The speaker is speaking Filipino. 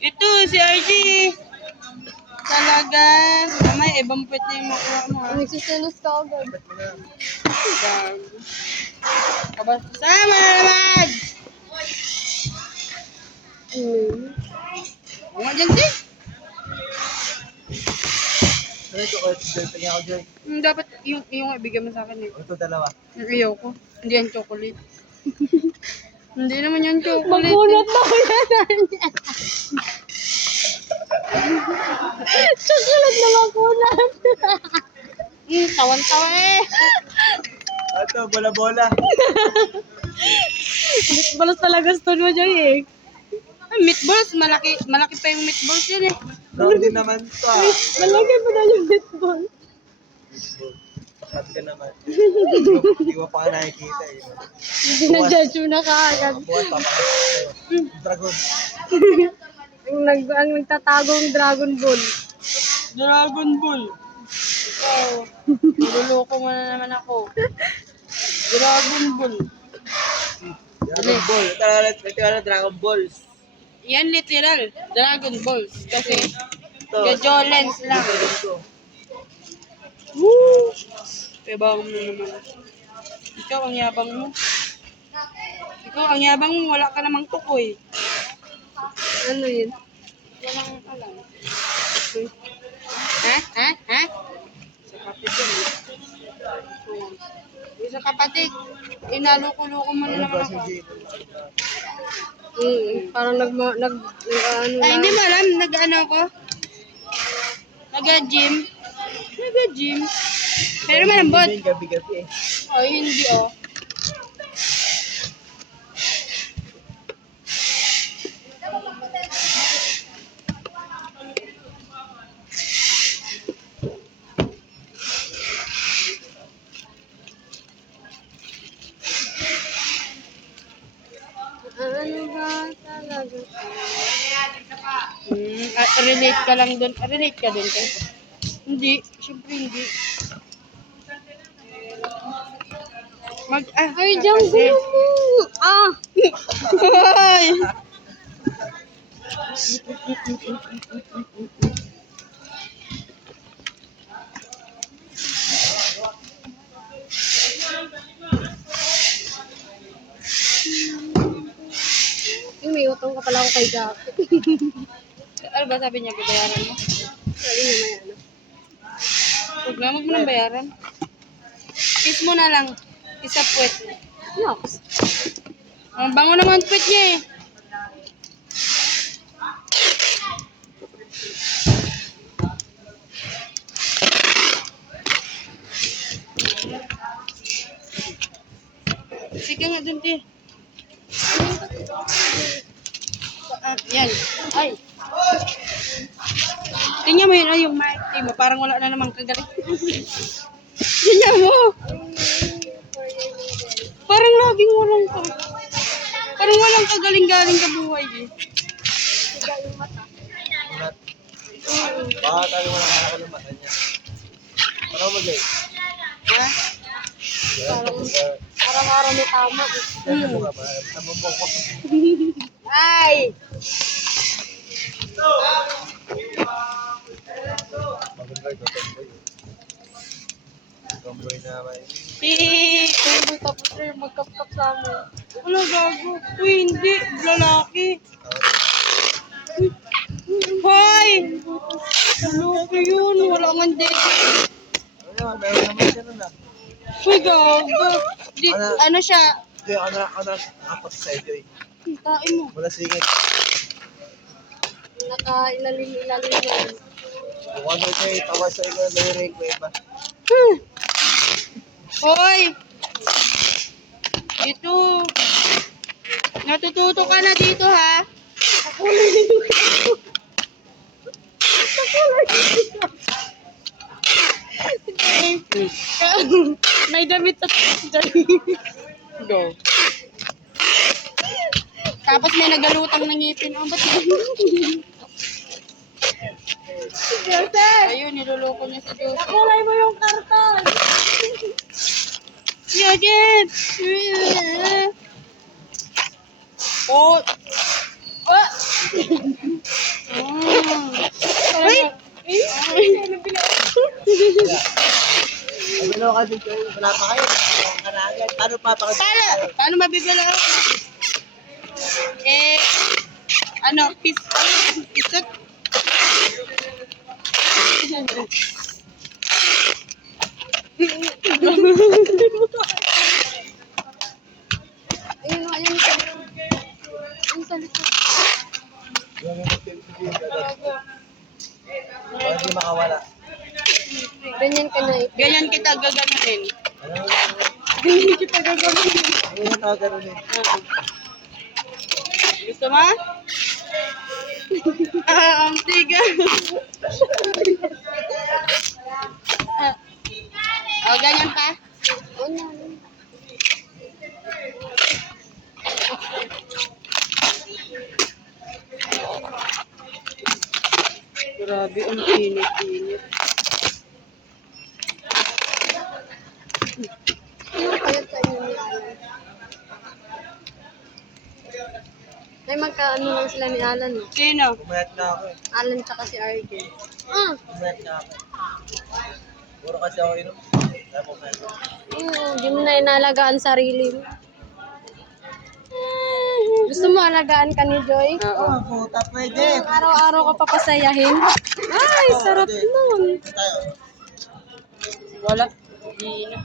Ito, si RG. Talaga. Mamay, ibang pwet na yung makuha mo. Nagsiselos ka agad. Sama na naman! Ang nga dyan, Jay. Ano ito? Joy, tingnan ako, Joy. Dapat yung ibigay mo sa akin eh. Ito dalawa. Ayaw ko. Hindi yan chocolate. Hindi naman yan chocolate. Magunat na ko yan. Chocolate na magunat. Tawan-tawa eh. Ito, bola-bola. Balas talaga gusto mo, Joy eh. Ay, meatballs. Malaki pa yung meatballs yun eh. Brown din naman ito ah. Malagay pa na yung meatball. Sabi ka naman. Hindi mo pa nakikita eh. Hindi na-judge mo na kaagad. Buwan, papakita sa'yo. Dragon. Ang nagtatagong Dragon Ball. Dragon Ball. Ikaw. Niloloko mo na naman ako. Dragon Ball. Dragon Ball. Ito Dragon Balls. Yan literal. Dragon Balls. Kasi Ito. Gajolens lang. Ito. Woo! Yabang mo naman. Ikaw ang yabang mo. Ikaw ang yabang mo. Wala ka namang tukoy. Ano yun? Walang alam. Ha? Ha? Ha? Sa kapatid yan. Sa kapatid, inaloko-loko mo na Ano naman ba ako. si Jay? Parang ano Ay, hindi mo alam. Nag-ano ako? Nag-gym. Nag-gym. Pero malambot. Hindi gabi-gabi eh. Ay, hindi oh. Ano ba talaga? Relate ka lang doon. Relate ka doon. Hindi. Siyempre hindi. Ay, diyan gulo mo! Ah! Ay! May utong ka pala ako kay Jack. Ano ba sabi niya? Bayaran mo? Sabi niya may ano. Huwag mo nang bayaran. Kiss mo na lang. Isa puwet. Nox. Ang bango naman puwet niya eh. Sige nga dun, Ti. Yan. Ay. Tingnan mo yun, yung mic mo. Parang wala na namang kagaling. Tingnan mo. Parang laging walang ka. Parang walang kagaling-galing ka buhay eh. Ulat. Baka tayo wala ka ng mata niya. Ano mo, Jay? Ha? Araw-araw may tama. Ano mo nga ba? Ano mo ko? Ay! Maganda ito, tomboy. Tomboy na may... Hihihih. Hindi tapos na yung magkapkap sa amin. Wala gago. Uy, hindi. Lalaki. Hoy! Lalaki yun. Wala man din. Ano naman, meron naman siya nun ah. Uy, gago. Ano siya? Joy, ano nakapot sa'yo, Joy? Tain mo. Wala singit. Naka-ilalim yan. Kung ano siya, tawa sa ilo, layering ko iba. Hoy! Ito. Natututo ka na dito, ha? May damit at Go. Tapos may nagalutang na ngipin. Oh, ba't Joseph! ayun, niloloko niya si Joseph. Kulay mo yung karton! Yagit! Oh, Wait! Ano ka dito? Wala pa kayo. Wala ka na agad. Paano papakita? Paano mabibili ako? Eh, ano, pisot? Ayun, ayun. Ayun sa likod. Para di makawala. Ganyan ka na ito. Ganyan kita gaganunin. Ano? Ganyan kita gaganunin. Ano yung tawag eh? Gusto mo? Ang tiga. Ganyan pa. Ano? Grabe, ang init-init. Ano kaya sa inyo ni Alan? Ay, magkaano lang sila ni Alan, no? Sino? Umayat na ako eh. Alan tsaka si RJ. Ah! Umayat na ako. Puro kasi ako inom. Kaya pumayat na. Hindi mo na inalagaan sarili mo. Gusto mo alagaan ka ni Joy? Oo. Oh, puta, pwede. Araw-araw ka papasayahin. Ay, sarap nun. Tayo. Wala. Hindi na.